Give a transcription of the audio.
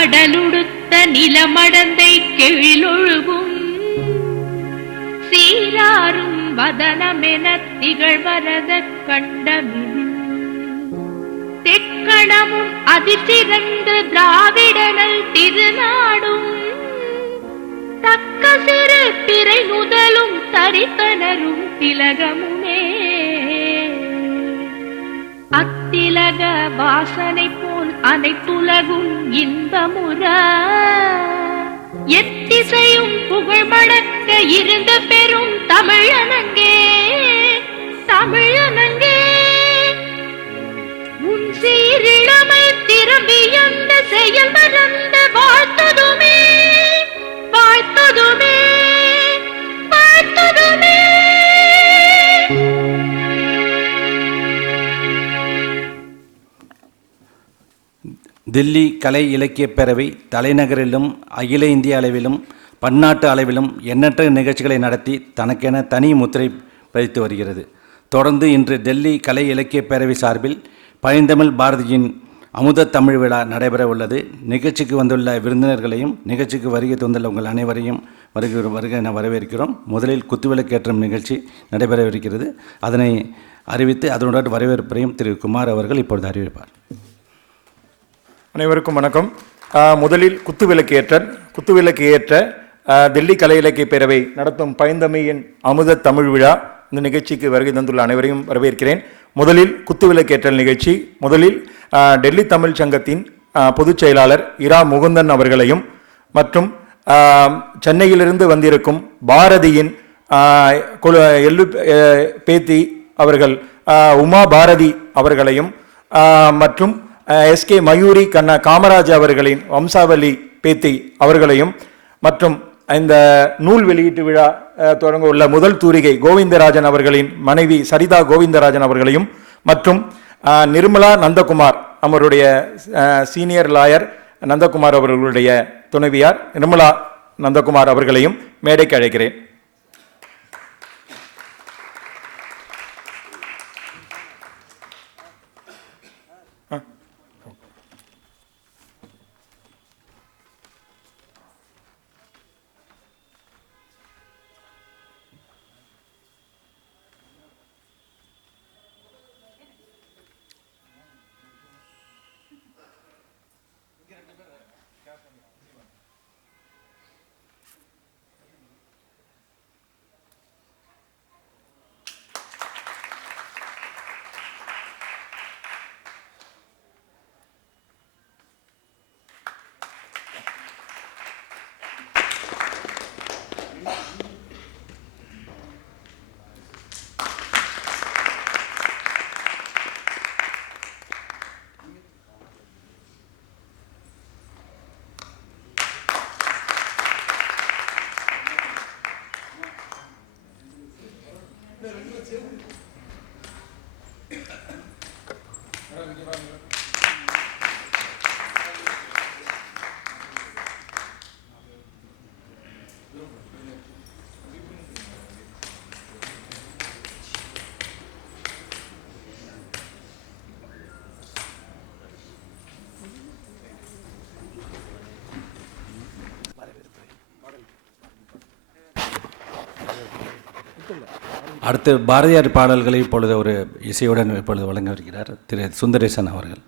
கடலுடுத்த நிலமடந்தை கெழிலொழுகும் சீராரும் வதனமென திகழ்வரத கண்டமிது தெக்கணமும் அதிசிறந்த திராவிடனல் திருநாடும். தக்க சிறு பிறை முதலும் தரித்தனரும் திலகமுமே. திலக வாசனை போல் அனைத்துலகும் இன்பமுற. எத்திசையும் புகழ் மடக்க இருந்த பெரும் தமிழனங்கே. தில்லி கலை இலக்கியப் பேரவை தலைநகரிலும் அகில இந்திய அளவிலும் பன்னாட்டு அளவிலும் எண்ணற்ற நிகழ்ச்சிகளை நடத்தி தனக்கென தனி முத்திரை பதித்து வருகிறது. தொடர்ந்து இன்று டெல்லி கலை இலக்கியப் பேரவை சார்பில் பழந்தமிழ் பாரதியின் அமுத தமிழ் விழா நடைபெற உள்ளது. நிகழ்ச்சிக்கு வந்துள்ள விருந்தினர்களையும் நிகழ்ச்சிக்கு வருகை தந்துள்ள உங்கள் அனைவரையும் வருகிற வருகை என வரவேற்கிறோம். முதலில் குத்துவிளக்கேற்றும் நிகழ்ச்சி நடைபெறவிருக்கிறது. அதனை அறிவித்து அதனுடன் வரவேற்பையும் திரு. குமார் அவர்கள் இப்பொழுது அறிவிப்பார். அனைவருக்கும் வணக்கம். முதலில் குத்துவிளக்கு ஏற்றல். குத்துவிளக்கு ஏற்ற டெல்லி கலை இலக்கிய பேரவை நடத்தும் பைந்தமிழின் அமுத தமிழ் விழா இந்த நிகழ்ச்சிக்கு வருகை தந்துள்ள அனைவரையும் வரவேற்கிறேன். முதலில் குத்துவிளக்கு ஏற்றல் நிகழ்ச்சி. முதலில் டெல்லி தமிழ் சங்கத்தின் பொதுச் செயலாளர் இரா முகுந்தன் அவர்களையும் மற்றும் சென்னையிலிருந்து வந்திருக்கும் பாரதியின் ஆ, எள்ளு பேத்தி அவர்கள் உமா பாரதி அவர்களையும் மற்றும் எஸ்கே மயூரி கண்ண காமராஜ் அவர்களின் வம்சாவளி பேத்தி அவர்களையும் மற்றும் இந்த நூல் வெளியீட்டு விழா தொடங்க உள்ள முதல் தூரிகை கோவிந்தராஜன் அவர்களின் மனைவி சரிதா கோவிந்தராஜன் அவர்களையும் மற்றும் நிர்மலா நந்தகுமார் அவருடைய சீனியர் லாயர் நந்தகுமார் அவர்களுடைய துணைவியார் நிர்மலா நந்தகுமார் அவர்களையும் மேடைக்கு அழைக்கிறேன். 말해. அடுத்து பாரதியார் பாடல்களை இப்பொழுது ஒரு இசையுடன் இப்பொழுது வழங்க வருகிறார் திரு சுந்தரேசன் அவர்கள்.